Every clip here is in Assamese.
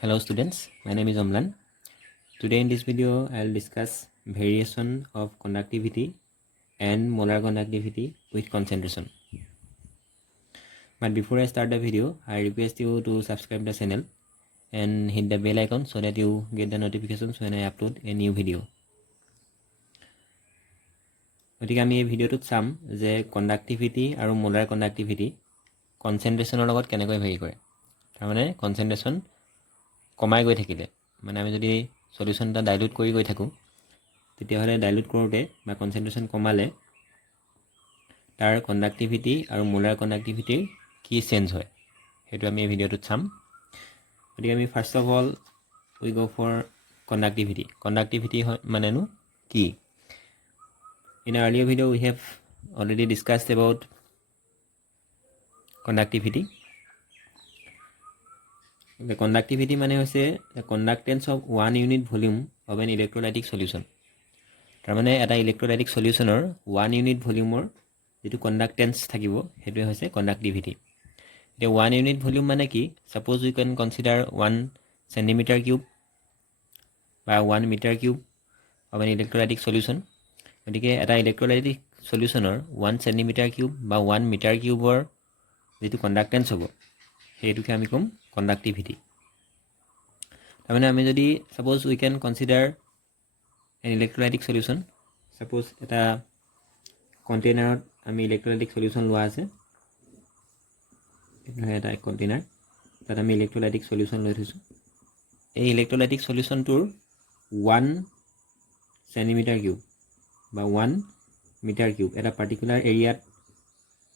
Hello students, my name is Omlan. Today in this video I will discuss variation of conductivity and molar conductivity with concentration. But before I start the video, I request you to subscribe the channel and hit the bell icon so that you get the notifications when I upload a new video. গতিকে আমি এই ভিডিওটোত চাম যে কণ্ডাক্টিভিটি আৰু মোলাৰ কণ্ডাক্টিভিটি কনচেন্ট্ৰেশ্যনৰ লগত কেনেকৈ ভেৰি কৰে। তাৰমানে কনচেন্ট্ৰেশ্যন কমাই গৈ থাকিলে মানে আমি যদি সলিউশন এটা ডাইলুট কৰি গৈ থাকোঁ তেতিয়াহ'লে ডাইলুট কৰোঁতে বা কনচেন্ট্ৰেশ্যন কমালে তাৰ কণ্ডাক্টিভিটি আৰু মোলাৰ কণ্ডাক্টিভিটিৰ কি চেঞ্জ হয় সেইটো আমি এই ভিডিওটোত চাম। গতিকে আমি first of all we go for conductivity. Conductivity মানেনো কি? In an earlier video, we have already discussed about conductivity. The conductivity means the conductance of one unit volume of an electrolytic solution. তাৰমানে এটা electrolytic solution or one unit volume or যেটো conductance থাকিব হেতু হৈছে conductivity. The one unit volume মানে কি? Suppose we can consider 1 centimeter cube by 1 meter cube of an electrolytic solution. গতিকে এটা ইলেক্ট্ৰোলাইটিক সলিউশনৰ 1 সেন্টিমিটাৰ কিউব বা 1 মিটাৰ কিউবৰ যেটো কণ্ডাক্টেন্স হ'ব সেইটোকে আমি কম কণ্ডাক্টিভিটি। তাৰমানে আমি যদি suppose we can consider an electrolytic solution, suppose এটা কন্টেইনাৰত আমি ইলেক্ট্ৰোলাইটিক সলিউশন লোৱা আছে, এটা কন্টেইনাৰ তাত আমি ইলেক্ট্ৰোলাইটিক সলিউশন লৈ থৈছো। এই ইলেক্ট্ৰোলাইটিক সলিউশনটোৰ 1 সেন্টিমিটাৰ কিউব বা 1 মিটাৰ কিউব এটা পাৰ্টিকুলাৰ এৰিয়াত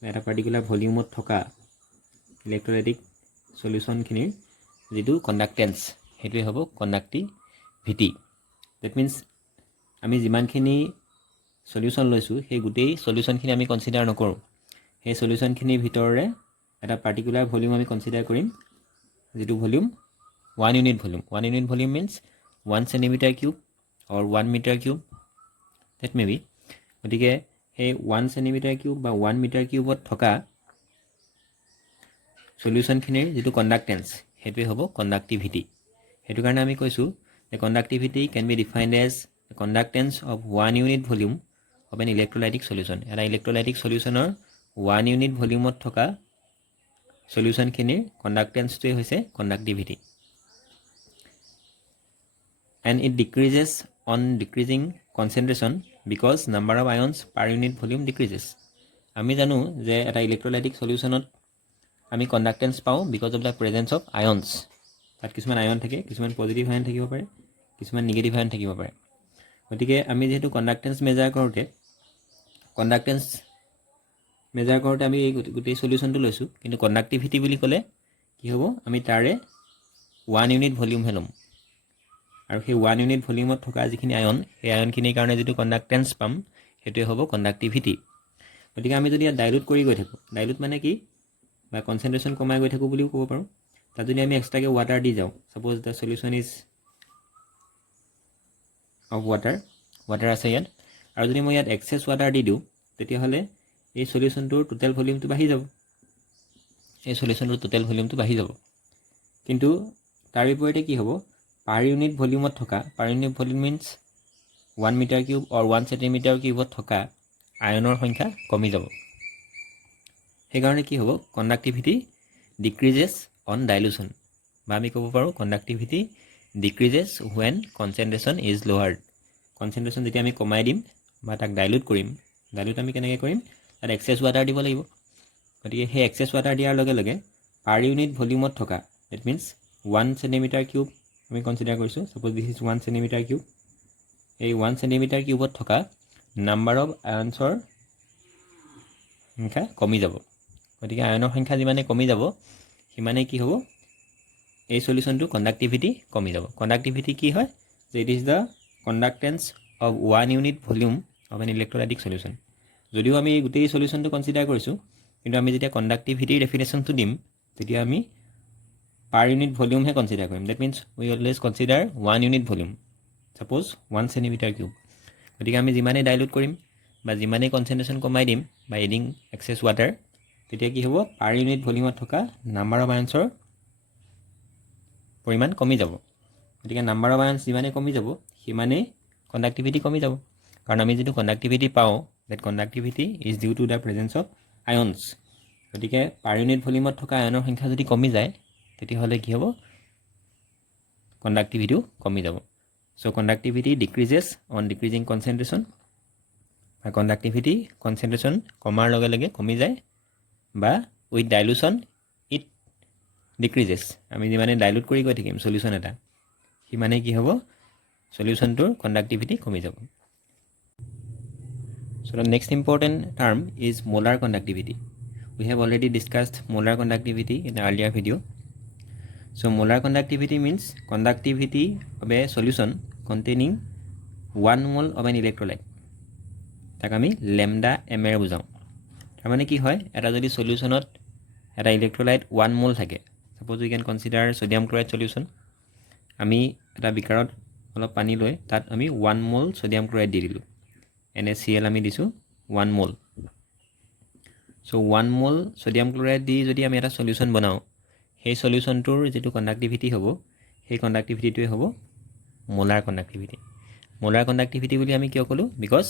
এটা পাৰ্টিকুলাৰ ভলিউমত থকা ইলেক্ট্ৰোলাইটিক সলিউশনখিনিৰ যেটো কণ্ডাক্টেন্স হেতুৱে হ'ব কণ্ডাক্টিভিটি। দ্যাট মিন্স আমি যিমানখিনি সলিউশন লৈছো সেই গোটেই সলিউশনখিনি আমি কনসিডাৰ নকৰোঁ। সেই সলিউশনখিনিৰ ভিতৰৰে এটা পাৰ্টিকুলাৰ ভলিউম আমি কনসিডাৰ কৰিম যেটো volume 1 unit volume. 1 unit volume means 1 centimetre cube or 1 metre cube that may be। গতিকে এই 1 সেন্টিমিটাৰ কিউব বা 1 মিটাৰ কিউবত থকা সলিউশনখিনিৰ যেটো কণ্ডাক্টেন্স হেতুৱে হ'ব কণ্ডাক্টিভিটি। হেতু কাৰণে আমি কৈছো the conductivity can be defined as the conductance of 1 unit volume of an electrolytic solution। এটা ইলেক্ট্ৰোলাইটিক সলিউশনৰ 1 ইউনিট ভলিউমত থকা সলিউশনখিনিৰ কণ্ডাক্টেন্সটোৱে হৈছে conductivity. And it decreases on decreasing concentration because number of ions per unit volume decreases। আমি জানো যে এটা ইলেক্ট্ৰোলাইটিক সলিউশনত আমি কণ্ডাক্টেন্স পাওঁ because of the presence of ions। তাত কিছুমান আয়ন থাকে, কিছুমান পজিটিভ আয়ন থাকিব পাৰে, কিছুমান নিগেটিভ আয়ন থাকিব পাৰে। গতিকে আমি যেহেতু কণ্ডাক্টেন্স মেজাৰ কৰোঁতে আমি এই গোটেই সলিউশনটো লৈছো, কিন্তু কণ্ডাক্টিভিটি বুলি ক'লে কি হ'ব? আমি তাৰে 1 ইউনিট ভলিউম হে ল'ম আৰু সেই 1 ইউনিট ভলিউমত থকা যিখিনি আয়ন সেই আয়নখিনিৰ কাৰণে যেটো কণ্ডাক্টেন্স পাম হেতুৱে হ'ব কণ্ডাক্টিভিটি। গতিকে আমি যদি ডাইলুট কৰি গৈ থাকোঁ, ডাইলুট মানে কি? বা কনসেন্ট্ৰেশ্যন কমাই গৈ থাকোঁ বুলিও ক'ব পাৰোঁ। তাত যদি আমি এক্সট্ৰাকে ৱাটাৰ দি যাওঁ, suppose the solution is of water আছে ইয়াত, আৰু যদি মই ইয়াত এক্সেছ ৱাটাৰ দি দিওঁ তেতিয়াহ'লে এই সলিউশনটোৰ টোটেল ভলিউমটো বাঢ়ি যাব। কিন্তু তাৰ বিপৰীতে কি হ'ব? পাৰ ইউনিট ভলিউমত থকা, per unit volume means 1 metre cube or 1 centimetre কিউবত থকা আয়নৰ সংখ্যা কমি যাব। সেইকাৰণে কি হ'ব? কণ্ডাক্টিভিটি ডিক্ৰিজেছ অন ডাইলুশ্যন, বা আমি ক'ব পাৰোঁ conductivity ডিক্ৰিজেছ when concentration is lowered। কনচেন্ট্ৰেশ্যন যেতিয়া আমি কমাই দিম বা তাক ডাইলুট কৰিম, ডাইলুট আমি কেনেকৈ কৰিম? তাত এক্সেছ ৱাটাৰ দিব লাগিব। গতিকে সেই এক্সেছ ৱাটাৰ দিয়াৰ লগে লগে পাৰ ইউনিট ভলিউমত থকা, ডেট মিন্স 1 সেন্টিমিটাৰ কিউব আমি কনসিডাৰ কৰিছোঁ, suppose this is 1 centimetre cube. এই 1 সেন্টিমিটাৰ কিউবত থকা নাম্বাৰ অফ আয়নছৰ সংখ্যা কমি যাব। গতিকে আয়নৰ সংখ্যা যিমানে কমি যাব সিমানে কি হ'ব? এই সলিউশনটো কণ্ডাক্টিভিটি কমি যাব। কণ্ডাক্টিভিটি কি হয়? যে it is the conductance of 1 unit volume of an electrolytic solution. যদিও আমি গোটেই সলিউশনটো কনসিডাৰ কৰিছোঁ, কিন্তু আমি যেতিয়া কণ্ডাক্টিভিটিৰ ডেফিনেশ্যনটো দিম তেতিয়া আমি পাৰ ইউনিট ভলিউমহে কনসিডাৰ কৰিম। That means we always consider 1 unit volume, suppose 1 centimetre cube. গতিকে আমি যিমানেই ডাইলুট কৰিম বা যিমানেই কনচেন্ট্ৰেশ্যন কমাই দিম বা এডিং এক্সেছ ৱাটাৰ, তেতিয়া কি হ'ব? পাৰ ইউনিট ভলিউমত থকা নাম্বাৰ অফ আয়নছৰ পৰিমাণ কমি যাব গতিকে নাম্বাৰ অফ আয়ন্স যিমানেই কমি যাব সিমানেই কণ্ডাক্টিভিটি কমি যাব কাৰণ আমি যিটো কণ্ডাক্টিভিটি পাওঁ that conductivity is due to the presence of ions গতিকে পাৰ ইউনিট ভলিউমত থকা আয়নৰ সংখ্যা যদি কমি যায় তেতিয়াহ'লে কি হ'ব কণ্ডাক্টিভিটিও কমি যাব চ' কণ্ডাক্টিভিটি ডিক্ৰিজেছ অন ডিক্ৰিজিং কনচেন্ট্ৰেশ্যন বা কণ্ডাক্টিভিটি কনচেন্ট্ৰেশ্যন কমাৰ লগে লগে কমি যায় বা উইথ ডাইলুশ্যন ইট ডিক্ৰিজেছ আমি যিমানে ডাইলুট কৰি গৈ থাকিম সলিউশ্যন এটা সিমানে কি হ'ব সলিউশ্যনটোৰ কণ্ডাক্টিভিটি কমি যাব So the next important term is molar conductivity. We have already discussed molar conductivity in the earlier video. So molar conductivity means conductivity of a solution containing 1 mole of an electrolyte. তাক আমি lambda mr বুজাওঁ তাৰমানে কি হয় এটা যদি সলিউশ্যনত এটা ইলেক্ট্ৰোলাইট 1 মোল থাকে suppose we can consider sodium chloride solution আমি এটা বিকাৰত অলপ পানী লৈ তাত আমি 1 মোল সোডিয়াম ক্লোৰাইড দি দিলোঁ NaCl আমি দিছোঁ 1 মোল সো 1 মোল সোডিয়াম ক্লোৰাইড দি যদি আমি এটা সলিউশ্যন বনাওঁ সেই সলিউশ্যনটোৰ যেটো কণ্ডাক্টিভিটি হ'ব সেই কণ্ডাক্টিভিটিটোৱে হ'ব মোলাৰ কণ্ডাক্টিভিটি মোলাৰ কণ্ডাক্টিভিটি বুলি আমি কিয় ক'লো because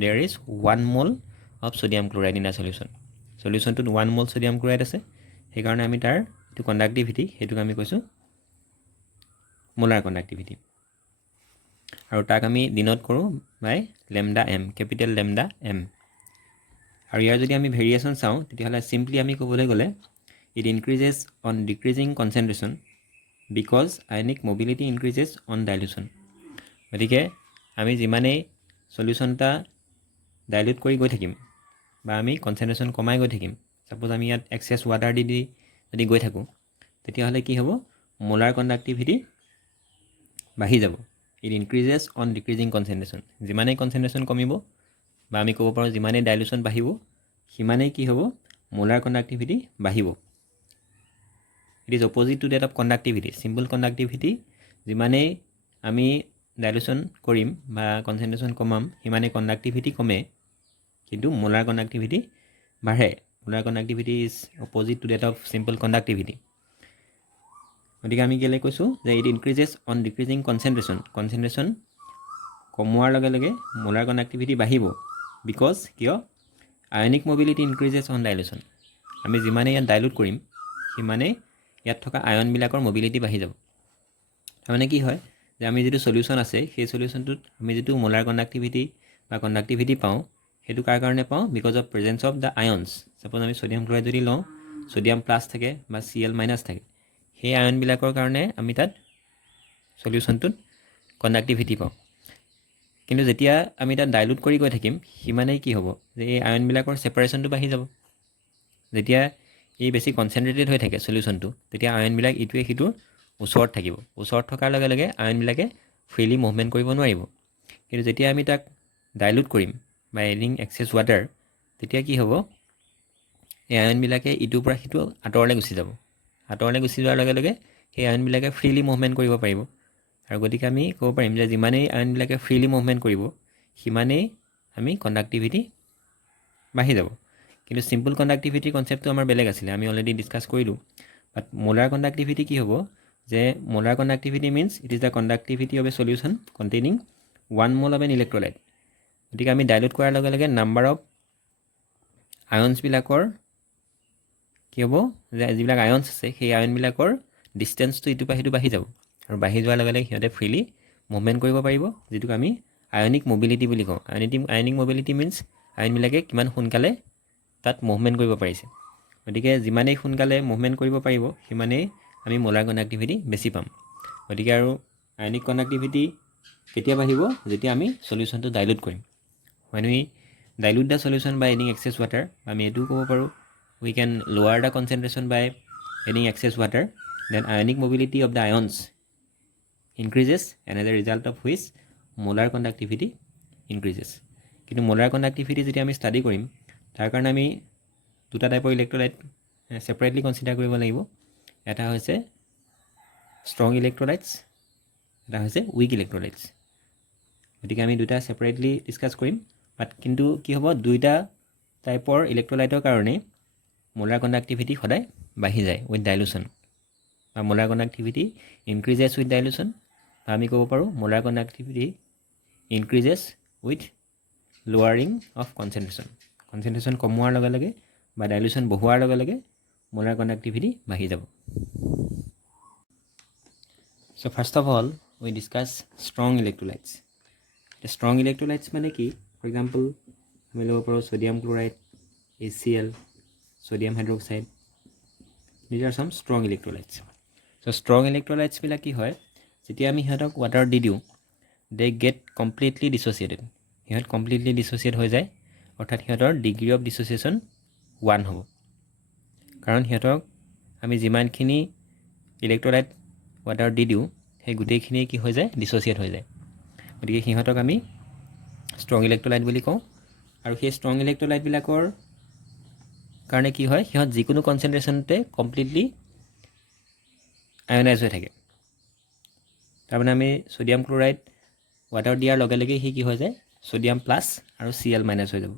there is 1 mole of sodium chloride in a solution to 1 mole sodium chloride আছে সেই কাৰণে আমি তাৰ যেটো কণ্ডাক্টিভিটি হেতুক আমি কৈছো মোলাৰ কণ্ডাক্টিভিটি আৰু তাক আমি ডিনোট কৰো বাই lambda m capital lambda m আৰু ইয়াৰ যদি আমি ভেৰিয়েচন চাওঁ তেতিয়াহ'লে সিম্পলি আমি ক'বলৈ গ'লে it increases on decreasing concentration because ionic mobility increases on dilution গতিকে আমি যিমানে সলিউশ্যনটা ডাইলুট কৰি গৈ থাকিম বা আমি কনসেন্ট্ৰেশ্যন কমাই গৈ থাকিম সাপোজ আমি ইয়াত এক্সেস ওয়াটাৰ দি যদি গৈ থাকো তেতিয়াহ'লে কি হ'ব মোলাৰ কণ্ডাক্টিভিটি বাঢ়ি যাব it increases on decreasing concentration যিমানে কনসেন্ট্ৰেশ্যন কমিব বা আমি ক'ব পাৰোঁ যিমানে ডাইলুশ্যন বাঢ়িব সিমানেই কি হ'ব মোলাৰ কণ্ডাক্টিভিটি বাঢ়িব it is opposite to that of conductivity simple conductivity যিমানে আমি ডাইলুশ্যন কৰিম বা কনসেন্ট্ৰেশ্যন কমাম সিমানে কণ্ডাক্টিভিটি কমে কিন্তু মোলাৰ কণ্ডাক্টিভিটি বাঢ়ে molar conductivity is opposite to that of simple conductivity গতিকে আমি কেলে কৈছোঁ যে it increases on decreasing concentration কমোৱাৰ লগে লগে মোলাৰ কণ্ডাক্টিভিটি বাঢ়িব বিকজ কিয় ionic mobility increases on dilution আমি যিমানে ইয়াত ডাইলুট কৰিম সিমানে ইয়াত থকা আয়নবিলাকৰ মোবিলিটি বাঢ়ি যাব তাৰমানে কি হয় যে আমি যেটো সলিউশ্যন আছে সেই সলিউশ্যনটোত আমি যেটো মোলাৰ কণ্ডাক্টিভিটি বা কণ্ডাক্টিভিটি পাওঁ হেতু কাৰ কাৰণে পাওঁ because of presence of the ions সাপোজ আমি সোডিয়াম ক্লোৰাইড যদি লওঁ সোডিয়াম প্লাছ থাকে বা Cl মাইনাছ থাকে সেই আয়নবিলাকৰ কাৰণে আমি তাত সলিউশ্যনটোত কণ্ডাক্টিভিটি পাওঁ কিন্তু যেতিয়া আমি তাত ডাইলুট কৰি গৈ থাকিম সিমানেই কি হ'ব যে এই আয়নবিলাকৰ সেপাৰেশনটো বাঢ়ি যাব যেতিয়া এই বেছি কনসেন্ট্ৰেটেড হৈ থাকে সলিউশ্যনটো তেতিয়া আয়নবিলাক ইটোৱে সিটোৰ ওচৰত থাকিব ওচৰত থকাৰ লগে লগে আয়নবিলাকে ফ্ৰীলি মুভমেন্ট কৰিব নোৱাৰিব কিন্তু যেতিয়া আমি তাক ডাইলুট কৰিম বা এডিং এক্সেস ওয়াটাৰ তেতিয়া কি হ'ব এই আয়নবিলাকে ইটোৰ পৰা সিটো আঁতৰলৈ গুচি যাব আঁতৰলৈ গুচি যোৱাৰ লগে লগে সেই আয়নবিলাকে ফ্ৰীলি মুভমেন্ট কৰিব পাৰিব আৰু গতিকে আমি ক'ব পাৰিম যে যিমানেই আয়নবিলাকে ফ্ৰীলি মুভমেন্ট কৰিব সিমানেই আমি কণ্ডাক্টিভিটি বাঢ়ি যাব কিন্তু সিম্পল কণ্ডাক্টিভিটি কনসেপ্টটো আমাৰ বেলেগ আছিল আমি অলৰেডি ডিসকাস কৰিলোঁ বাট মোলাৰ কণ্ডাক্টিভিটি কি হ'ব যে molar conductivity means it is the conductivity of a solution containing 1 mole of N electrolyte গতিকে আমি ডাইলুট কৰাৰ লগে লগে নাম্বাৰ অফ আয়নছবিলাকৰ কি হ'ব যে যিবিলাক আয়নছ আছে সেই আয়নবিলাকৰ ডিষ্টেন্সটো ইটোৰ পৰা সিটো বাঢ়ি যাব আৰু বাঢ়ি যোৱাৰ লগে লগে সিহঁতে ফ্ৰীলি মুভমেন্ট কৰিব পাৰিব যেটোক আমি আয়নিক মোবিলিটি বুলি কওঁ আয়নিক মোবিলিটি মিন্স আয়নবিলাকে কিমান সোনকালে তাত মুভমেন্ট কৰিব পাৰিছে গতিকে যিমানেই সোনকালে মুভমেন্ট কৰিব পাৰিব সিমানেই আমি মোলাৰ কণ্ডাক্টিভিটি বেছি পাম গতিকে আৰু আয়নিক কণ্ডাক্টিভিটি কেতিয়া বাঢ়িব যেতিয়া আমি সলিউশ্যনটো ডাইলুট কৰিম when we dilute the solution by adding excess water আমি এটো ক'ব পাৰোঁ we can lower the concentration by adding excess water then ionic mobility of the ions increases and as a result of which molar conductivity increases কিন্তু molar conductivity যদি আমি ষ্টাডি কৰিম তাৰ কাৰণে আমি দুটা টাইপৰ ইলেক্ট্ৰোলাইট সেপাৰেটলি কনসিডাৰ কৰিব লাগিব এটা হৈছে ষ্ট্ৰং ইলেক্ট্ৰোলাইটছ এটা হৈছে উইক ইলেক্ট্ৰোলাইটছ গতিকে আমি দুটা সেপাৰেটলি ডিসকাস কৰিম বাট কিন্তু কি হ'ব দুইটা টাইপৰ ইলেক্ট্ৰোলাইটৰ কাৰণে মোলাৰ কণ্ডাক্টিভিটি সদায় বাঢ়ি যায় উইথ ডাইলুশ্যন বা molar conductivity increases with dilution, বা আমি ক'ব পাৰোঁ molar conductivity increases with lowering of concentration. Concentration কমোৱাৰ লগে লগে বা ডাইলুশ্যন বঢ়োৱাৰ লগে লগে মোলাৰ কণ্ডাক্টিভিটি বাঢ়ি যাব। So' first of all we discuss strong electrolytes. Strong electrolytes মানে কি? ফৰ এক্সাম্পল আমি ল'ব পাৰোঁ sodium chloride, HCl, sodium hydroxide. These are some strong electrolytes. So' strong ইলেক্ট্ৰলাইটছবিলাক কি হয়, যেতিয়া আমি সিহঁতক ৱাটাৰ দি দিওঁ, দে গেট কমপ্লিটলি ডিছ'চিয়েটেড। সিহঁত কমপ্লিটলি ডিছ'চিয়েট হৈ যায়, অৰ্থাৎ সিহঁতৰ ডিগ্ৰী অফ ডিছ'চিয়েশ্যন 1 হ'ব। কাৰণ সিহঁতক আমি যিমানখিনি ইলেক্ট্ৰলাইট ৱাটাৰ দি দিওঁ সেই গোটেইখিনি কি হৈ যায়, ডিছ'চিয়েট হৈ যায়। গতিকে সিহঁতক আমি ষ্ট্ৰং ইলেক্ট্ৰলাইট বুলি কওঁ। আৰু সেই ষ্ট্ৰং ইলেক্ট্ৰলাইটবিলাকৰ কাৰণে কি হয়, সিহঁত যিকোনো কনচেনট্ৰেশ্যনতে কমপ্লিটলি আয়নাইজ হৈ থাকে। তাৰমানে আমি ছ'ডিয়াম ক্ল'ৰাইড ৱাটাৰ দিয়াৰ লগে লগে সি কি হৈ যায়, ছ'ডিয়াম প্লাছ আৰু Cl মাইনাছ হৈ যাব।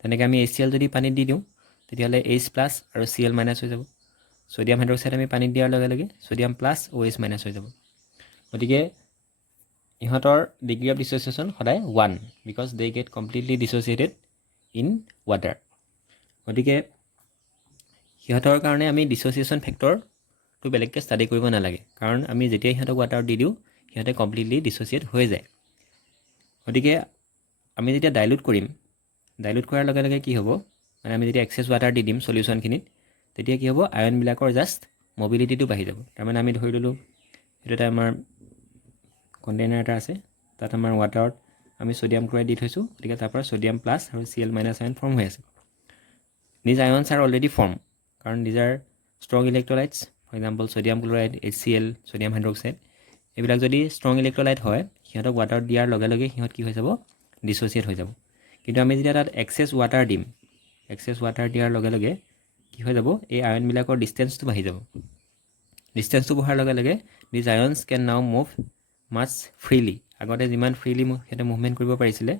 তেনেকৈ আমি HCl যদি পানীত দি দিওঁ তেতিয়াহ'লে H প্লাছ আৰু Cl মাইনাছ হৈ যাব। ছ'ডিয়াম হাইড্ৰক্সাইড আমি পানীত দিয়াৰ লগে লগে ছ'ডিয়াম প্লাছ OH মাইনাছ হৈ যাব। গতিকে ইহঁতৰ ডিগ্ৰী অফ ডিছ'চিয়েশ্যন সদায় 1 because they get completely dissociated in water. গতিকে সিহঁতৰ কাৰণে আমি ডিছ'চিয়েশ্যন ফেক্টৰটো বেলেগকৈ ষ্টাডি কৰিব নালাগে, কাৰণ আমি যেতিয়াই সিহঁতক ৱাটাৰ দি দিওঁ সিহঁতে কমপ্লিটলি ডিছ'চিয়েট হৈ যায়। গতিকে আমি যেতিয়া ডাইলুট কৰিম, ডাইলুট কৰাৰ লগে লগে কি হ'ব, মানে আমি যেতিয়া এক্সেছ ৱাটাৰ দি দিম চলিউশ্যনখিনিত, তেতিয়া কি হ'ব, আয়নবিলাকৰ জাষ্ট মবিলিটিটো বাঢ়ি যাব। তাৰমানে আমি ধৰি ল'লোঁ এইটো এটা আমাৰ কণ্টেইনাৰ এটা আছে, তাত আমাৰ ৱাটাৰত আমি ছ'ডিয়াম ক্ল'ৰাইড দি থৈছোঁ, গতিকে তাৰ পৰা ছ'ডিয়াম প্লাছ আৰু Cl মাইনাছ আয়ন ফৰ্ম হৈ আছে। These ions are already form, কাৰণ these are strong electrolytes. For example sodium chloride, HCl, sodium hydroxide, এইবিলাক যদি ষ্ট্ৰং ইলেক্ট্ৰলাইট হয়, সিহঁতক ৱাটাৰ দিয়াৰ লগে লগে সিহঁত কি হৈ যাব, ডিছ'চিয়েট হৈ যাব। কিন্তু আমি যেতিয়া তাত এক্সেছ ৱাটাৰ দিম, এক্সেছ ৱাটাৰ দিয়াৰ লগে লগে কি হৈ যাব, এই আয়নবিলাকৰ ডিষ্টেঞ্চটো বাঢ়ি যাব। ডিষ্টেঞ্চটো বঢ়াৰ লগে লগে দিজ আয়নছ কেন নাও মুভ মাছ ফ্ৰীলি। আগতে যিমান ফ্ৰীলি সিহঁতে মুভমেণ্ট কৰিব পাৰিছিলে,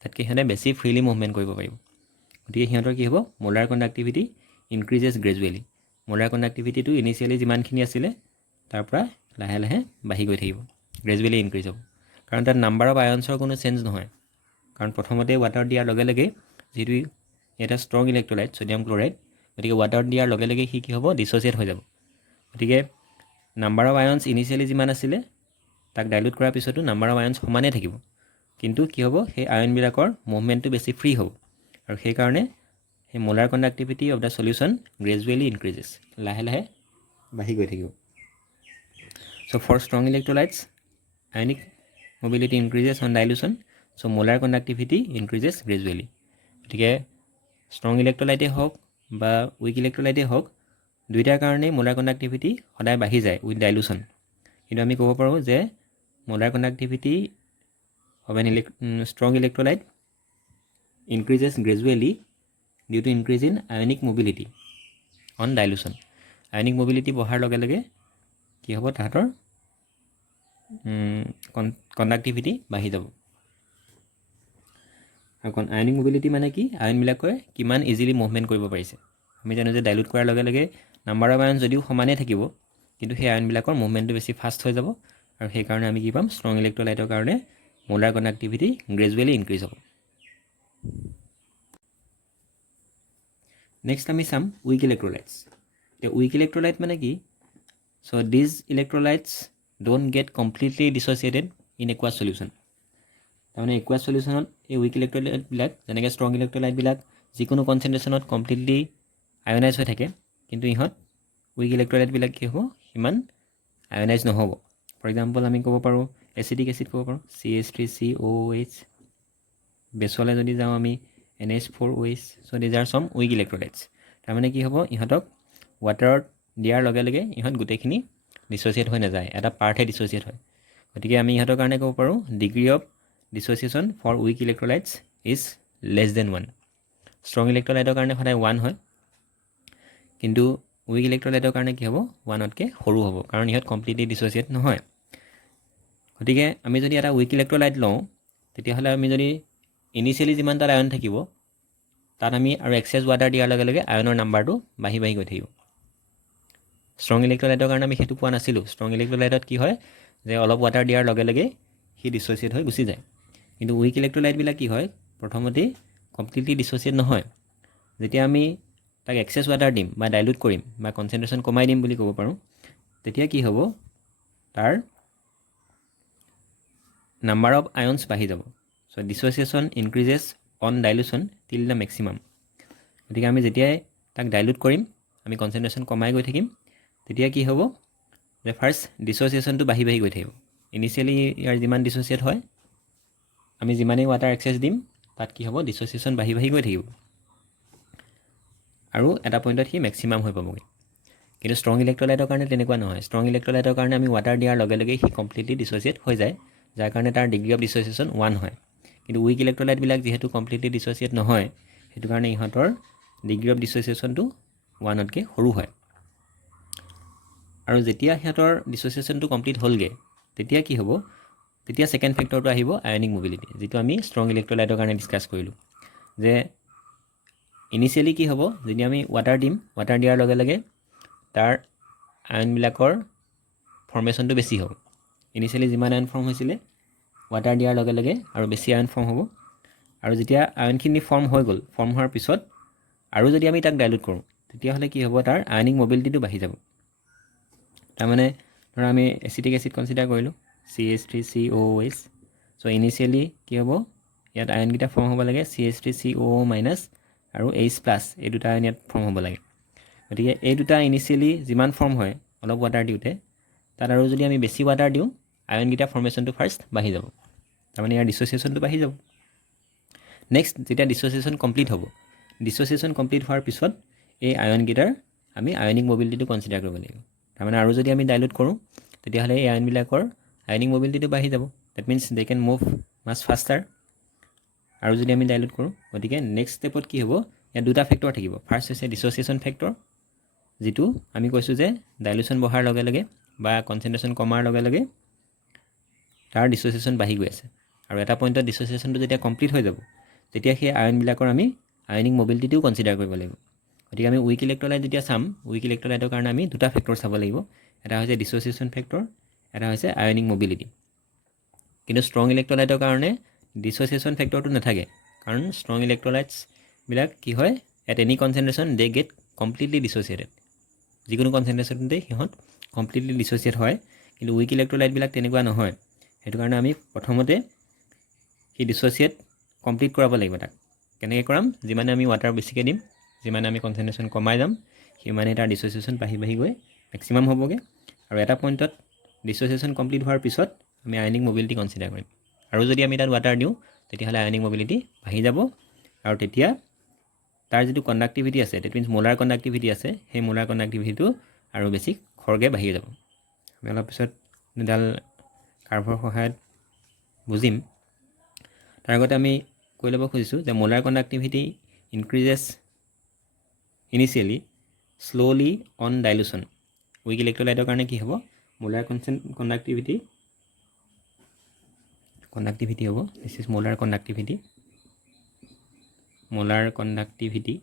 তাতকৈ সিহঁতে বেছি ফ্ৰীলি মুভমেণ্ট কৰিব পাৰিব। গতিকে সিহঁতৰ কি হ'ব, molar conductivity increases gradually. Molar কণ্ডাক্টিভিটিটো ইনিচিয়েলি যিমানখিনি আছিলে তাৰ পৰা লাহে লাহে বাঢ়ি গৈ থাকিব, গ্ৰেজুৱেলি ইনক্ৰিজ হ'ব। কাৰণ তাত নাম্বাৰ অফ আয়নছৰ কোনো চেঞ্জ নহয়, কাৰণ প্ৰথমতে ৱাটাৰ দিয়াৰ লগে লগে যিটো এটা ষ্ট্ৰং ইলেক্ট্ৰলাইট ছ'ডিয়াম ক্ল'ৰাইড, গতিকে ৱাটাৰ দিয়াৰ লগে লগে সি কি হ'ব, ডিছ'চিয়েট হৈ যাব। গতিকে নাম্বাৰ অফ আয়নছ ইনিচিয়েলি যিমান আছিলে তাক ডাইলুট কৰাৰ পিছতো নাম্বাৰ অফ আয়নছ সমানেই থাকিব, কিন্তু কি হ'ব, সেই আয়নবিলাকৰ মুভমেণ্টটো বেছি ফ্ৰী হ'ব, আৰু সেইকাৰণে সেই molar conductivity of the solution gradually increases, লাহে লাহে বাঢ়ি গৈ থাকিব। So' for strong electrolytes ionic mobility increases on dilution, so' molar conductivity increases gradually. গতিকে ষ্ট্ৰং ইলেক্ট্ৰলাইটেই হওক বা উইক ইলেক্ট্ৰলাইটেই হওক, দুইটাৰ কাৰণেই মোলাৰ কণ্ডাক্টিভিটি সদায় বাঢ়ি যায় উইথ ডাইলুশ্যন। কিন্তু আমি ক'ব পাৰোঁ যে molar conductivity of an strong electrolyte increases gradually due to increase in ionic mobility on dilution. Ionic mobility বঢ়াৰ লগে লগে কি হ'ব, তাহাঁতৰ কণ্ডাক্টিভিটি বাঢ়ি যাব। আৰু আয়নিক মোবিলিটি মানে কি, আয়নবিলাকে কিমান ইজিলি মুভমেণ্ট কৰিব পাৰিছে। আমি জানো যে ডাইলুট কৰাৰ লগে লগে নাম্বাৰ অফ আয়ন যদিও সমানেই থাকিব, কিন্তু সেই আয়নবিলাকৰ মুভমেণ্টটো বেছি ফাষ্ট হৈ যাব, আৰু সেইকাৰণে আমি কি পাম, ষ্ট্ৰং ইলেক্ট্ৰলাইটৰ কাৰণে মোলাৰ কণ্ডাক্টিভিটি গ্ৰেজুৱেলি ইনক্ৰিজ হ'ব। নেক্সট আমি চাম উইক ইলেক্ট্ৰলাইটছ। এতিয়া উইক ইলেক্ট্ৰলাইট মানে কি, so' these electrolytes don't get completely dissociated in aqueous solution. তাৰমানে একুৱাছ চলিউশ্যনত এই উইক ইলেক্ট্ৰলাইটবিলাক, যেনেকৈ ষ্ট্ৰং ইলেক্ট্ৰলাইটবিলাক যিকোনো কনচেনট্ৰেশ্যনত কমপ্লিটলি আয়নাইজ হৈ থাকে, কিন্তু ইহঁত উইক ইলেক্ট্ৰলাইটবিলাক কি হ'ব, সিমান আয়নাইজ নহ'ব। ফৰ এক্সাম্পল আমি ক'ব পাৰোঁ এচিটিক এচিড ক'ব পাৰোঁ, CH3COOH। বেছলৈ যদি যাওঁ আমি NH4OH। চ' দিজ আৰ চাম উইক ইলেক্ট্ৰলাইটছ। তাৰমানে কি হ'ব, ইহঁতক ৱাটাৰত দিয়াৰ লগে লগে ইহঁত গোটেইখিনি ডিছ'চিয়েট হৈ নাযায়, এটা পাৰ্টহে ডিছ'চিয়েট হয়। গতিকে আমি ইহঁতৰ কাৰণে ক'ব পাৰোঁ degree of dissociation for weak electrolytes is less than 1। Strong ইলেক্ট্ৰলাইটৰ কাৰণে সদায় 1 হয়, কিন্তু উইক ইলেক্ট্ৰলাইটৰ কাৰণে কি হ'ব, 1তকৈ সৰু হ'ব, কাৰণ ইহঁত কমপ্লিটলি ডিছ'চিয়েট নহয়। গতিকে আমি যদি এটা উইক ইলেক্ট্ৰলাইট লওঁ, তেতিয়াহ'লে আমি যদি ইনিচিয়েলি যিমান তাত আয়ন থাকিব, তাত আমি আৰু এক্সেছ ৱাটাৰ দিয়াৰ লগে লগে আয়নৰ নাম্বাৰটো বাঢ়ি বাঢ়ি গৈ থাকিব। ষ্ট্ৰং ইলেক্ট্ৰলাইটৰ কাৰণে আমি সেইটো পোৱা নাছিলোঁ। ষ্ট্ৰং ইলেক্ট্ৰলাইটত কি হয় যে অলপ ৱাটাৰ দিয়াৰ লগে লগে সি ডিছ'চিয়েট হৈ গুচি যায়। কিন্তু উইক ইলেক্ট্ৰলাইটবিলাক কি হয় প্ৰথমতেই কমপ্লিটলি ডিছ'চিয়েট নহয়। যেতিয়া আমি তাক এক্সেছ ৱাটাৰ দিম বা ডাইলুট কৰিম বা কনচেনট্ৰেশ্যন কমাই দিম বুলি ক'ব পাৰোঁ, তেতিয়া কি হ'ব তাৰ নাম্বাৰ অফ আয়নছ বাঢ়ি যাব। চ' ডিছ'চিয়েশ্যন ইনক্ৰিজেছ অন ডাইলুশ্যন টিল দ্য মেক্সিমাম। গতিকে আমি যেতিয়াই তাক ডাইলুট কৰিম আমি কনচেনট্ৰেশ্যন কমাই গৈ থাকিম, তেতিয়া কি হ'ব যে ফাৰ্ষ্ট ডিছ'চিয়েশ্যনটো বাঢ়ি বাঢ়ি গৈ থাকিব। ইনিচিয়েলি ইয়াৰ যিমান ডিছ'চিয়েট হয় আমি যিমানেই ৱাটাৰ এক্সেছ দিম তাত কি হ'ব ডিছ'চিয়েশ্যন বাঢ়ি বাঢ়ি গৈ থাকিব আৰু এটা পইণ্টত সি মেক্সিমাম হৈ পাবগৈ। কিন্তু ষ্ট্ৰং ইলেক্ট্ৰলাইটৰ কাৰণে তেনেকুৱা নহয়। ষ্ট্ৰং ইলেক্ট্ৰলাইটৰ কাৰণে আমি ৱাটাৰ দিয়াৰ লগে লগে সি কমপ্লিটলি ডিছ'চিয়েট হৈ যায়, যাৰ কাৰণে তাৰ ডিগ্ৰী অফ ডিছ'চিয়েশ্যন 1 হয়। কিন্তু উইক ইলেক্ট্ৰলাইটবিলাক যিহেতু কমপ্লিটলি ডিছ'চিয়েট নহয়, সেইটো কাৰণে ইহঁতৰ ডিগ্ৰী অফ ডিছ'চিয়েশ্যনটো 1তকৈ সৰু হয়। আৰু যেতিয়া সিহঁতৰ ডিছ'চিয়েশ্যনটো কমপ্লিট হ'লগৈ তেতিয়া কি হ'ব, তেতিয়া ছেকেণ্ড ফেক্টৰটো আহিব আয়নিক মোবিলিটি, যিটো আমি ষ্ট্ৰং ইলেক্ট্ৰলাইটৰ কাৰণে ডিছকাছ কৰিলোঁ। যে ইনিচিয়েলি কি হ'ব, যদি আমি ৱাটাৰ দিম, ৱাটাৰ দিয়াৰ লগে লগে তাৰ আয়নবিলাকৰ ফৰ্মেশ্যনটো বেছি হ'ব। ইনিচিয়েলি যিমান আয়ন ফৰ্ম হৈছিলে ৱাটাৰ দিয়াৰ লগে লগে আৰু বেছি আয়ন ফৰ্ম হ'ব। আৰু যেতিয়া আয়নখিনি ফৰ্ম হৈ গ'ল, ফৰ্ম হোৱাৰ পিছত আৰু যদি আমি তাক ডাইলুট কৰোঁ তেতিয়াহ'লে কি হ'ব, তাৰ আয়নিক মবিলিটিটো বাঢ়ি যাব। তাৰমানে ধৰা আমি এচিটিক এচিড কনচিডাৰ কৰিলোঁ CH3COOH। চ' ইনিচিয়েলি কি হ'ব, ইয়াত আয়নকেইটা ফৰ্ম হ'ব লাগে CH3COO- আৰু H+, এই দুটা আয়ন ইয়াত ফৰ্ম হ'ব লাগে। গতিকে এই দুটা ইনিচিয়েলি যিমান ফৰ্ম হয় অলপ ৱাটাৰ দিওঁতে, তাত আৰু যদি আমি বেছি ৱাটাৰ দিওঁ আয়নকেইটা ফৰ্মেশ্যনটো ফাৰ্ষ্ট বাঢ়ি যাব, তাৰমানে ইয়াৰ ডিছ'চিয়েশ্যনটো বাঢ়ি যাব। নেক্সট যেতিয়া ডিছ'চিয়েশ্যন কমপ্লিট হ'ব, ডিছ'চিয়েশ্যন কমপ্লিট হোৱাৰ পিছত এই আয়নকেইটাৰ আমি আয়নিক মবিলিটিটো কনচিডাৰ কৰিব লাগিব। তাৰমানে আৰু যদি আমি ডাইলুট কৰোঁ তেতিয়াহ'লে এই আয়নবিলাকৰ আয়নিক মবিলিটিটো বাঢ়ি যাব। That means they can move much faster. আৰু যদি আমি ডাইলুট কৰোঁ, গতিকে নেক্সট ষ্টেপত কি হ'ব, ইয়াত দুটা ফেক্টৰ থাকিব। ফাৰ্ষ্ট হৈছে ডিছ'চিয়েশ্যন ফেক্টৰ, যিটো আমি কৈছোঁ যে ডাইলুশ্যন বঢ়াৰ লগে লগে বা কনচেনট্ৰেশ্যন কমাৰ লগে লগে তাৰ ডিছ'চিয়েশ্যন বাঢ়ি গৈ আছে। আৰু এটা পইণ্টত ডিছ'চিয়েশ্যনটো যেতিয়া কমপ্লিট হৈ যাব তেতিয়া সেই আয়নবিলাকৰ আমি আয়নিক মবিলিটিটোও কনচিডাৰ কৰিব লাগিব। গতিকে আমি উইক ইলেক্ট্ৰলাইট যেতিয়া চাম, উইক ইলেক্ট্ৰলাইটৰ কাৰণে আমি দুটা ফেক্টৰ চাব লাগিব। এটা হৈছে ডিছ'চিয়েশ্যন ফেক্টৰ, এটা হৈছে আয়নিক মবিলিটি। কিন্তু ষ্ট্ৰং ইলেক্ট্ৰলাইটৰ কাৰণে ডিছ'চিয়েশ্যন ফেক্টৰটো নাথাকে, কাৰণ ষ্ট্ৰং ইলেক্ট্ৰলাইটছবিলাক কি হয়, at any concentration they get completely dissociated. যিকোনো কনচেনট্ৰেশ্যনতে সিহঁত কমপ্লিটলি ডিছ'চিয়েট হয়। কিন্তু উইক ইলেক্ট্ৰলাইটবিলাক তেনেকুৱা নহয়। সেইটো কাৰণে আমি প্ৰথমতে সি ডিছ'চিয়েট কমপ্লিট কৰাব লাগিব তাক। কেনেকৈ কৰাম, যিমানে আমি ৱাটাৰ বেছিকৈ দিম, যিমানে আমি কনচেনট্ৰেশ্যন কমাই যাম, সিমানে তাৰ ডিছ'চিয়েশ্যন বাঢ়ি বাঢ়ি গৈ মেক্সিমাম হ'বগৈ। আৰু এটা পইণ্টত ডিছ'চিয়েশ্যন কমপ্লিট হোৱাৰ পিছত আমি আয়নিক মবিলিটি কনচিডাৰ কৰিম। আৰু যদি আমি তাত ৱাটাৰ দিওঁ তেতিয়াহ'লে আয়নিক মবিলিটি বাঢ়ি যাব। আৰু তেতিয়া তাৰ যিটো কণ্ডাক্টিভিটি আছে, ডেট মিনছ মোলাৰ কণ্ডাক্টিভিটি আছে, সেই মোলাৰ কণ্ডাক্টিভিটিটো আৰু বেছি খৰকৈ বাঢ়ি যাব। আমি অলপ পিছত এডাল কাৰ্ভৰ সহায়ত বুজিম। তাৰ আগতে আমি কৈ ল'ব খুজিছোঁ যে molar conductivity increases initially slowly on dilution. Weak ইলেক্ট্ৰলাইটৰ কাৰণে কি হ'ব, মোলাৰ কণ্ডাক্টিভিটি হ'ব, this is molar conductivity. Molar conductivity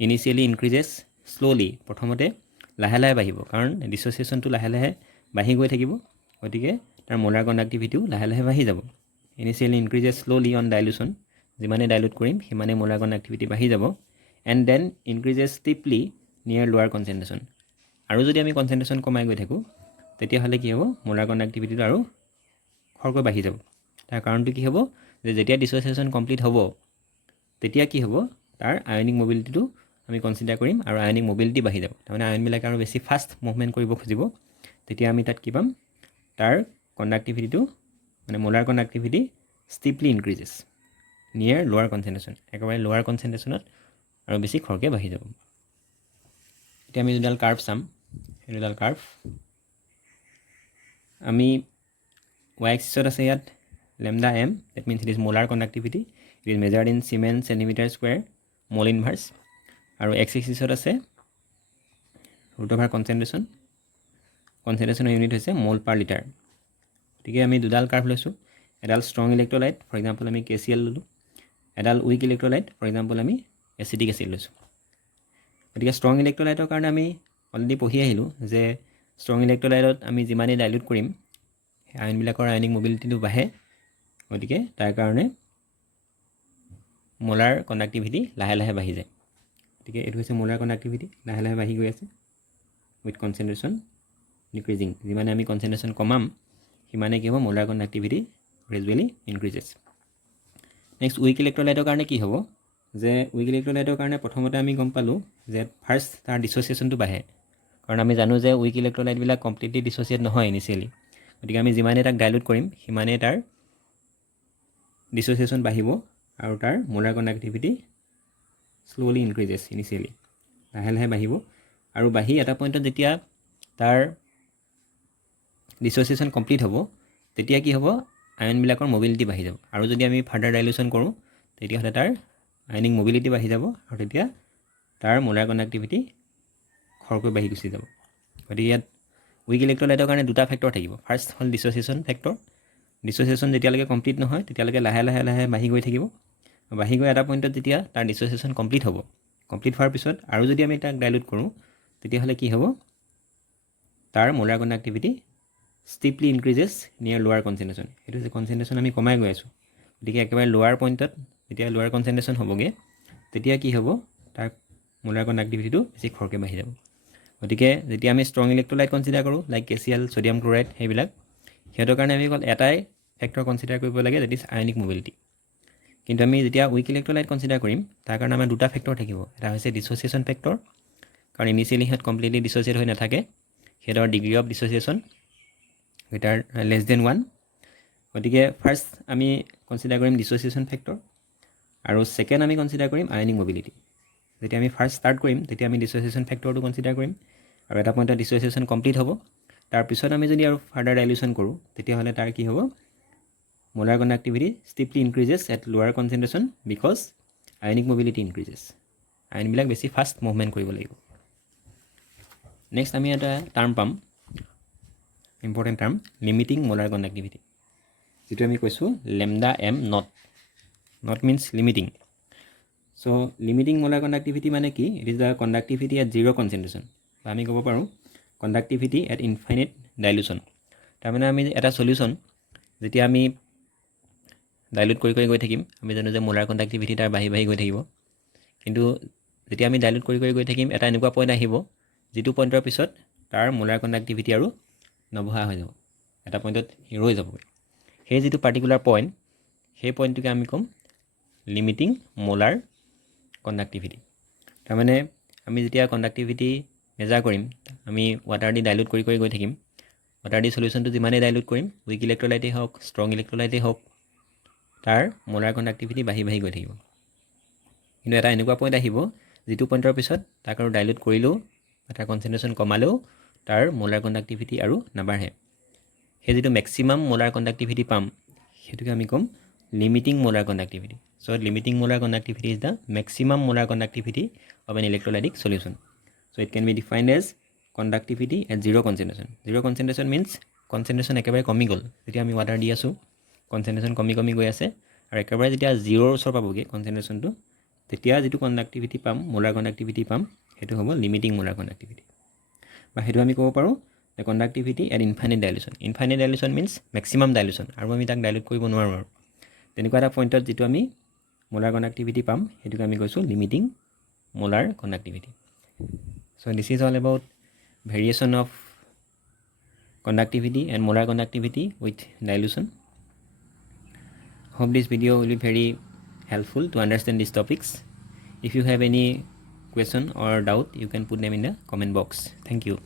initially increases slowly, প্ৰথমতে লাহে লাহে বাঢ়িব, কাৰণ ডিছ'চিয়েশ্যনটো লাহে লাহে বাঢ়ি গৈ থাকিব। গতিকে তাৰ মোলাৰ কণ্ডাক্টিভিটিও লাহে লাহে বাঢ়ি যাব। ইনিচিয়েলি ইনক্ৰিজেছ শ্ল'লি অন ডাইলুশ্যন, যিমানে ডাইলুট কৰিম সিমানে মোলাৰ কণ্ডাক্টিভিটি বাঢ়ি যাব। এণ্ড দেন ইনক্ৰিজেছ ষ্টিপলি নিয়াৰ লোৱাৰ কনচেনট্ৰেশ্যন। আৰু যদি আমি কনচেনট্ৰেশ্যন কমাই গৈ থাকোঁ তেতিয়াহ'লে কি হ'ব, মোলাৰ কণ্ডাক্টিভিটিটো আৰু খৰকৈ বাঢ়ি যাব। তাৰ কাৰণটো কি হ'ব, যে যেতিয়া ডিছ'চিয়েশ্যন কমপ্লিট হ'ব তেতিয়া কি হ'ব, তাৰ আয়নিক মবিলিটিটো আমি কনচিডাৰ কৰিম আৰু আয়নিক মবিলিটি বাঢ়ি যাব। তাৰমানে আয়নবিলাক আৰু বেছি ফাষ্ট মুভমেণ্ট কৰিব খুজিব। তেতিয়া আমি তাত কি পাম, তাৰ কণ্ডাক্টিভিটিটো মানে মোলাৰ কণ্ডাক্টিভিটি ষ্টিপলি ইনক্ৰিজেছ নিয়াৰ লোৱাৰ কনচেনট্ৰেশ্যন, একেবাৰে লোৱাৰ কনচেনট্ৰেশ্যনত আৰু বেছি খৰকৈ বাঢ়ি যাব। এতিয়া আমি দুডাল কাৰ্ভ চাম। সেই দুডাল কাৰ্ভ আমি y axisত আছে ইয়াত lambda m, that means it is molar conductivity, it is measured in Siemens centimeter square mole inverse. আৰু x axisত আছে root over concentration, কনচেনট্ৰেশ্যনৰ ইউনিট হৈছে মল পাৰ লিটাৰ। গতিকে আমি দুডাল কাৰ্ভ লৈছোঁ, এডাল ষ্ট্ৰং ইলেক্ট্ৰলাইট, ফৰ এক্সাম্পল আমি KCl ল'লোঁ, এডাল উইক ইলেক্ট্ৰলাইট, ফৰ এক্সাম্পল আমি এচিটিক এচিড লৈছোঁ। গতিকে ষ্ট্ৰং ইলেক্ট্ৰলাইটৰ কাৰণে আমি অলৰেডি পঢ়ি আহিলোঁ যে ষ্ট্ৰং ইলেক্ট্ৰলাইটত আমি যিমানেই ডাইলিউট কৰিম আয়নবিলাকৰ আয়নিক মোবিলিটিটো বাঢ়ে, গতিকে তাৰ কাৰণে মোলাৰ কণ্ডাক্টিভিটি লাহে লাহে বাঢ়ি যায়। গতিকে এইটো হৈছে মোলাৰ কণ্ডাক্টিভিটি, লাহে লাহে বাঢ়ি গৈ আছে উইথ কনচেনট্ৰেশ্যন ডিক্ৰিজিং। যিমানে আমি কনচেনট্ৰেশ্যন কমাম সিমানে কি হ'ব, molar conductivity gradually increases. Next weak ইলেক্ট্ৰলাইটৰ কাৰণে কি হ'ব, যে উইক ইলেক্ট্ৰলাইটৰ কাৰণে প্ৰথমতে আমি গম পালোঁ যে ফাৰ্ষ্ট তাৰ ডিছ'চিয়েশ্যনটো বাঢ়ে, কাৰণ আমি জানো যে উইক ইলেক্ট্ৰলাইটবিলাক কমপ্লিটলি ডিছ'চিয়েট নহয় ইনিচিয়েলি। গতিকে আমি যিমানেই তাক ডাইলুট কৰিম সিমানেই তাৰ ডিছ'চিয়েশ্যন বাঢ়িব আৰু তাৰ molar conductivity slowly increases initially, লাহে লাহে বাঢ়িব। আৰু বাঢ়ি এটা পইণ্টত যেতিয়া তাৰ ডিছ'চিয়েশ্যন কমপ্লিট হ'ব তেতিয়া কি হ'ব, আয়নবিলাকৰ মবিলিটি বাঢ়ি যাব। আৰু যদি আমি ফাৰ্ডাৰ ডাইলুশ্যন কৰোঁ তেতিয়াহ'লে তাৰ আয়নিক মবিলিটি বাঢ়ি যাব আৰু তেতিয়া তাৰ মোলাৰ কণ্ডাক্টিভিটি খৰকৈ বাঢ়ি গুচি যাব। গতিকে ইয়াত উইক ইলেক্ট্ৰলাইটৰ কাৰণে দুটা ফেক্টৰ থাকিব। ফাৰ্ষ্ট হ'ল ডিছ'চিয়েশ্যন ফেক্টৰ। ডিছ'চিয়েশ্যন যেতিয়ালৈকে কমপ্লিট নহয় তেতিয়ালৈকে লাহে লাহে লাহে বাঢ়ি গৈ থাকিব। বাঢ়ি গৈ এটা পইণ্টত যেতিয়া তাৰ ডিছ'চিয়েশ্যন কমপ্লিট হ'ব, কমপ্লিট হোৱাৰ পিছত আৰু যদি আমি তাক ডাইলুট কৰোঁ তেতিয়াহ'লে কি হ'ব, তাৰ মোলাৰ কণ্ডাক্টিভিটি ষ্টিপলি ইনক্ৰিজেছ নিয়াৰ লোৱাৰ কনচেনট্ৰেশ্যন। সেইটো হৈছে কনচেনট্ৰেশ্যন আমি কমাই গৈ আছোঁ। গতিকে একেবাৰে লোৱাৰ পইণ্টত যেতিয়া লোৱাৰ কনচেনট্ৰেশ্যন হ'বগৈ তেতিয়া কি হ'ব, তাৰ মোলাৰ কণ্ডাক্টিভিটিটো বেছি খৰকৈ বাঢ়ি যাব। গতিকে যেতিয়া আমি ষ্ট্ৰং ইলেক্ট্ৰলাইট কনচিডাৰ কৰোঁ লাইক KCl, ছ'ডিয়াম ক্লৰাইড, সেইবিলাক সিহঁতৰ কাৰণে আমি অকল এটাই ফেক্টৰ কনচিডাৰ কৰিব লাগে, ডেট ইজ আয়নিক মোবিলিটি। কিন্তু আমি যেতিয়া উইক ইলেক্ট্ৰলাইট কনচিডাৰ কৰিম তাৰ কাৰণে আমাৰ দুটা ফেক্টৰ থাকিব। এটা হৈছে ডিছ'চিয়েশ্যন ফেক্টৰ, কাৰণ ইনিচিয়েলি সিহঁত কমপ্লিটলি ডিছ'চিয়েট হৈ নাথাকে, সিহঁতৰ degree of dissociation with are less than 1। গতিকে ফাৰ্ষ্ট আমি কনচিডাৰ কৰিম ডিছ'চিয়েশ্যন ফেক্টৰ, আৰু ছেকেণ্ড আমি কনচিডাৰ কৰিম আয়নিক মোবিলিটি। যেতিয়া আমি ফাৰ্ষ্ট ষ্টাৰ্ট কৰিম তেতিয়া আমি ডিছ'চিয়েশ্যন ফেক্টৰটো কনচিডাৰ কৰিম, আৰু এটা পইণ্টত ডিছ'চিয়েশ্যন কমপ্লিট হ'ব। তাৰপিছত আমি যদি আৰু ফাৰ্ডাৰ ডাইলিউশ্যন কৰোঁ তেতিয়াহ'লে তাৰ কি হ'ব, molar conductivity steeply increases at lower concentration because ionic mobility increases. আয়নবিলাক বেছি ফাষ্ট মুভমেণ্ট কৰিব লাগিব। নেক্সট আমি এটা টাৰ্ম পাম, important term, limiting molar conductivity, যিটো আমি কৈছোঁ lambda M naught. Naught means limiting. So' limiting molar conductivity মানে কি, it is the conductivity at zero' concentration, বা আমি ক'ব পাৰোঁ কণ্ডাক্টিভিটি এট ইনফাইনাইট ডাইলুশ্যন। তাৰমানে আমি এটা চলিউশ্যন যেতিয়া আমি ডাইলুট কৰি কৰি গৈ থাকিম, আমি জানো যে মোলাৰ কণ্ডাক্টিভিটি তাৰ বাঢ়ি বাঢ়ি গৈ থাকিব। কিন্তু যেতিয়া আমি ডাইলুট কৰি কৰি গৈ থাকিম এটা এনেকুৱা পইণ্ট আহিব যিটো পইণ্টৰ পিছত তাৰ মোলাৰ কণ্ডাক্টিভিটি আৰু নবঢ়া হৈ যাব, এটা পইণ্টত ৰৈ যাব। সেই যিটো পাৰ্টিকুলাৰ পইণ্ট, সেই পইণ্টটোকে আমি ক'ম লিমিটিং মোলাৰ কণ্ডাক্টিভিটি। তাৰমানে আমি যেতিয়া কণ্ডাক্টিভিটি মেজাৰ কৰিম, আমি ৱাটাৰ দি ডাইলুট কৰি কৰি গৈ থাকিম। ৱাটাৰ দি চলিউশ্যনটো যিমানেই ডাইলুট কৰিম, উইক ইলেক্ট্ৰলাইটেই হওক ষ্ট্ৰং ইলেক্ট্ৰলাইটেই হওক, তাৰ মোলাৰ কণ্ডাক্টিভিটি বাঢ়ি বাঢ়ি গৈ থাকিব। কিন্তু এটা এনেকুৱা পইণ্ট আহিব যিটো পইণ্টৰ পিছত তাক আৰু ডাইলুট কৰিলেও বা তাৰ কনচেনট্ৰেশ্যন কমালেও তাৰ মোলাৰ কণ্ডাক্টিভিটি আৰু নাবাঢ়ে। সেই যিটো মেক্সিমাম মোলাৰ কণ্ডাক্টিভিটি পাম সেইটোকে আমি ক'ম limiting molar conductivity. So' limiting molar conductivity is the maximum molar conductivity of an electrolytic solution. So' it can be defined as conductivity at zero' concentration. Zero' concentration means concentration একেবাৰে কমি গ'ল। যেতিয়া আমি ৱাটাৰ দি আছোঁ কনচেনট্ৰেশ্যন কমি কমি গৈ আছে, আৰু একেবাৰে যেতিয়া জিৰ'ৰ ওচৰ পাবগৈ কনচেনট্ৰেশ্যনটো, তেতিয়া যিটো কণ্ডাক্টিভিটি পাম, মোলাৰ কণ্ডাক্টিভিটি পাম, সেইটো হ'ব লিমিটিং মোলাৰ কণ্ডাক্টিভিটি। বা সেইটো আমি ক'ব পাৰোঁ the conductivity at infinite dilution. Infinite dilution means maximum dilution, আৰু আমি তাক ডাইলুট কৰিব নোৱাৰোঁ। আৰু তেনেকুৱা এটা পইণ্টত যিটো আমি মোলাৰ কণ্ডাক্টিভিটি পাম সেইটোকে আমি কৈছোঁ limiting molar conductivity. So' this is all about variation of conductivity and molar conductivity with dilution. Hope this video will be very helpful to understand these topics. If you have any question or doubt, you can put them in the comment box. Thank you.